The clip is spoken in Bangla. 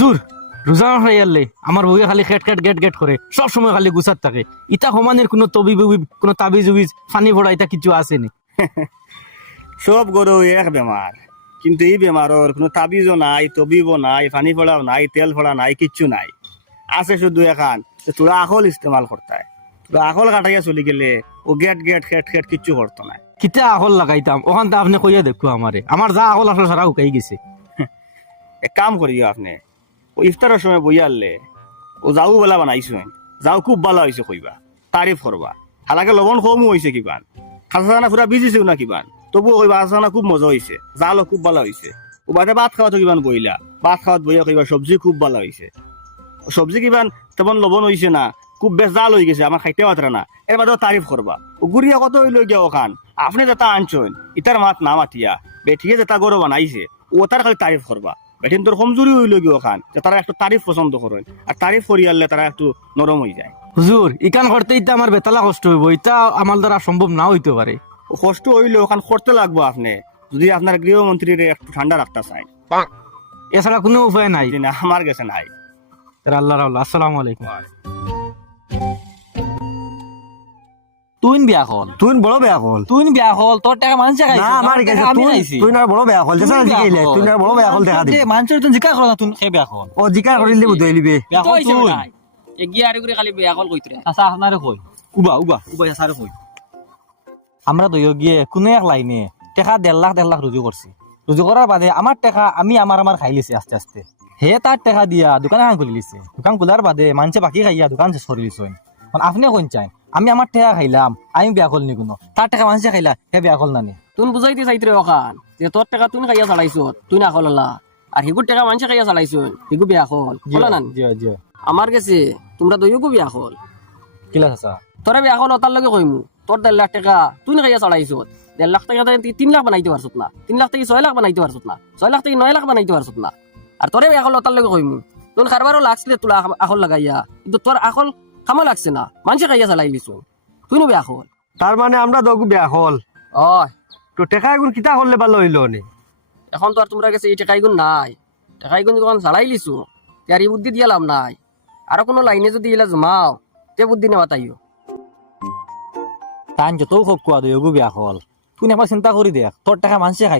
হুজুর রোজা খাইয়ালে আমার বউয়ে খালি খেট খেট গেট গেট করে সব সময় খালি গুছাত থাকে ইটা সমানের কোনো তবিব কোনো তাবিজ উবিজ ফানি ফোড়া ইটা কিছু আসেনি সব গরু এক বেমার, কিন্তু এই বেমারের কোনো তাবিজও নাই, তবিবও নাই, পানি ফোড়াও নাই, তেল ফোড়া নাই, কিচ্ছু নাই। আছে শুধু এখান তোরা আকল ইস্তেমাল করতায়, তোরা আকল কাটাইয়া চলি গেলে ও গেট গেট খেট খেট কিচ্ছু করতো না। কিতা আকল লাগাইতাম ওখান তা আপনি কইয়া দেখো আমারে আমার যা আকল আসলে সারা উকাই গেছে। এক কাম করিও আপনি, ও ইফতারের সময় বইয়া আনলে ও যাও বেলা বানাইছো, যাও খুব ভালো হয়েছে কইবা, তারিফ করবা। হালাকে লবণ কমও হয়েছে কিবান, খাসানা পুরা ভিজিছেও না কিবান, তবুও কইবা খাসানা খুব মজা হয়েছে, জালও খুব ভালো হয়েছে। ও বাদে ভাত খাওয়াতো কিবান বইলা, ভাত খাওয়াত বইয়া কইবা সবজি খুব ভালো হয়েছে। সবজি কিবান তেমন লবণ হয়েছে না, খুব বেশ জাল হয়ে গেছে, আমার খাইতে পাত্রা না, এর বাদেও তারিফ করবা। ও গুড়িয়া কত হইল গিয়া ওখান, আপনি যেটা আনছেন ইটার মাত না মাতিয়া বেঠিয়ে যেটা গরু বানাইছে ও তার খালি তারিফ করবা। বেঠিন তোর কমজোরি হইল গিয়ে ওখান যে তারা একটু তারিফ পছন্দ করেন, আর তারিফ করি আনলে তারা একটু নরম হয়ে যায়। হুজুর ইকান করতে ইটা আমার বেতালা কষ্ট হইব, ইটা আমার দ্বারা সম্ভব না হইতে পারে। ও কষ্ট হইলে ওখান করতে লাগবো আপনি, যদি আপনার গৃহমন্ত্রীর একটু ঠান্ডা রাখতে চাই। এছাড়া কোনো উপায় নাই। জি না, আমার কাছে নাই। আল্লাহ আল্লাহ আসসালামু আলাইকুম। তুই বিয়া হল, তুই বড় বেয়া কল তুই বিয়া হল, তোর টাকা মানুষে খাইছে না আমার কাছে তুই না বড় বেয়া কল যেটা জিকাইলে তুই না বড় বেয়া কল দেখা দিবি মানুষের তুই জিকা করো না তুই সে বিয়া হল ও জিকার করিলে বুঝাই লিবে বিয়া হল তুই এগিয়ে আর করে খালি বেয়া কল কইতরে আচ্ছা আপনারে কই উবা উবা উবা সারে কই আমরা দইও গিয়ে কোনো এক লাইনে টাকা 1.5 লাখ রুজু করছি। রুজু করার বাদে আমার টাকা আমি আমার খাই লিছি আস্তে আস্তে। হে তার টাকা দিয়া দোকান এখন খুলি লিছে, দোকান খোলার বাদে মানুষে বাকি খাইয়া দোকান শেষ করে লিছেন। আপনি কোন চাই আমি আমার টাকা খাইলাম আমি বিয়া করল নি কোনো, তার টাকা মানুষে খাইলা হে বিয়া করল নানি। তুই বুঝাইতে চাইতরে ওখান যে তোর টাকা তুই খাইয়া চালাইছ, তুই না খোলা আর হিগুর টাকা মানুষে খাইয়া চালাইছ, হিগু বিয়া কল খোলা না। জি জি আমার কাছে তোমরা দইগু বিয়া কল কিলা চাচা তোরা বিয়া কল তার লগে কইমু তোর 1.5 লাখ টাকা তুই খাইয়া চালাইছ, 1.5 লাখ টাকা 3 লাখ বানাইতে পারছত না, 3 লাখ থেকে 6 লাখ বানাইতে পারছত না, 6 লাখ থেকে 9 লাখ বানাইতে পারছত না। আর তোরে বিয়া কল তার লগে কইমু তোর খারবারও লাগছিলে তোলা আকল লাগাইয়া, কিন্তু তোর আকল খামা লাগছে না, মানুষে খাইয়া চালাই লিছ, তুই নো বিয়া কল। তার মানে আমরা দগু বেয়া কল ওই তো টেকা এগুন কিতা করলে ভালো হইল নি এখন তো আর তোমরা কাছে এই টাকাইগুন নাই, টাকাইগুন যখন চালাই লিছু আর এই বুদ্ধি দিয়ে লাভ নাই। আর কোনো লাইনে যদি এলা জমাও তে বুদ্ধি নেওয়া তাইও। তান যত খুব কোয়া দইও বিয়া হল তুই একবার চিন্তা করি দেখ তোর টাকা মানুষে খাই